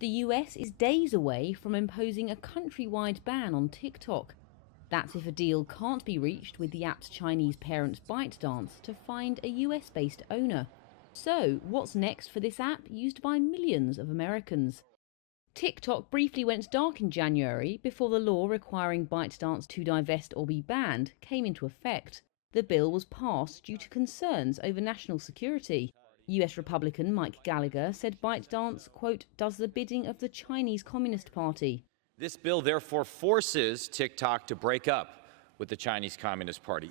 The US is days away from imposing a countrywide ban on TikTok. That's if a deal can't be reached with the app's Chinese parent ByteDance to find a US-based owner. So, what's next for this app used by millions of Americans? TikTok briefly went dark in January before the law requiring ByteDance to divest or be banned came into effect. The bill was passed due to concerns over national security. US Republican Mike Gallagher said ByteDance, quote, does the bidding of the Chinese Communist Party. This bill therefore forces TikTok to break up with the Chinese Communist Party.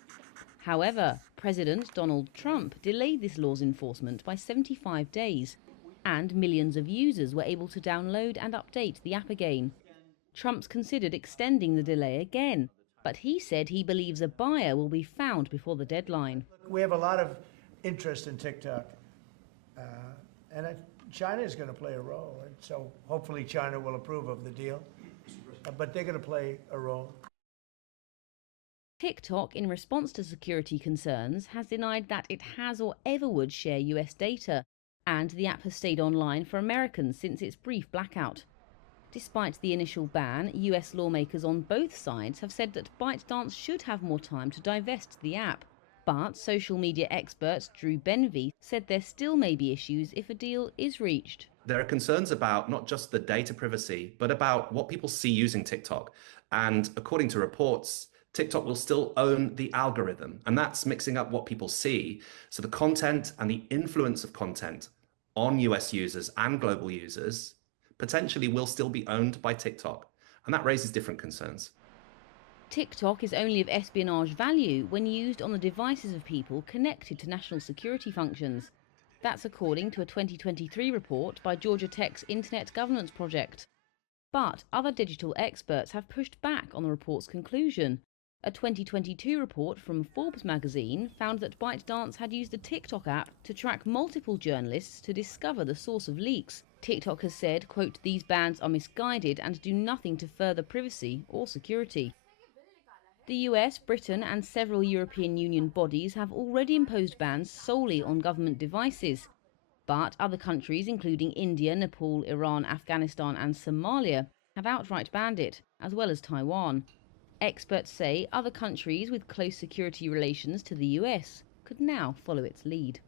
However, President Donald Trump delayed this law's enforcement by 75 days, and millions of users were able to download and update the app again. Trump's considered extending the delay again, but he said he believes a buyer will be found before the deadline. We have a lot of interest in TikTok, and China is going to play a role, and so hopefully China will approve of the deal, but they're going to play a role. TikTok, in response to security concerns, has denied that it has or ever would share US data, and the app has stayed online for Americans since its brief blackout. Despite the initial ban, US lawmakers on both sides have said that ByteDance should have more time to divest the app. But social media expert Drew Benvey said there still may be issues if a deal is reached. There are concerns about not just the data privacy, but about what people see using TikTok. And according to reports, TikTok will still own the algorithm, and that's mixing up what people see. So the content and the influence of content on US users and global users potentially will still be owned by TikTok. And that raises different concerns. TikTok is only of espionage value when used on the devices of people connected to national security functions. That's according to a 2023 report by Georgia Tech's Internet Governance Project. But other digital experts have pushed back on the report's conclusion. A 2022 report from Forbes magazine found that ByteDance had used the TikTok app to track multiple journalists to discover the source of leaks. TikTok has said, quote, these bans are misguided and do nothing to further privacy or security. The US, Britain and several European Union bodies have already imposed bans solely on government devices. But other countries, including India, Nepal, Iran, Afghanistan and Somalia, have outright banned it, as well as Taiwan. Experts say other countries with close security relations to the US could now follow its lead.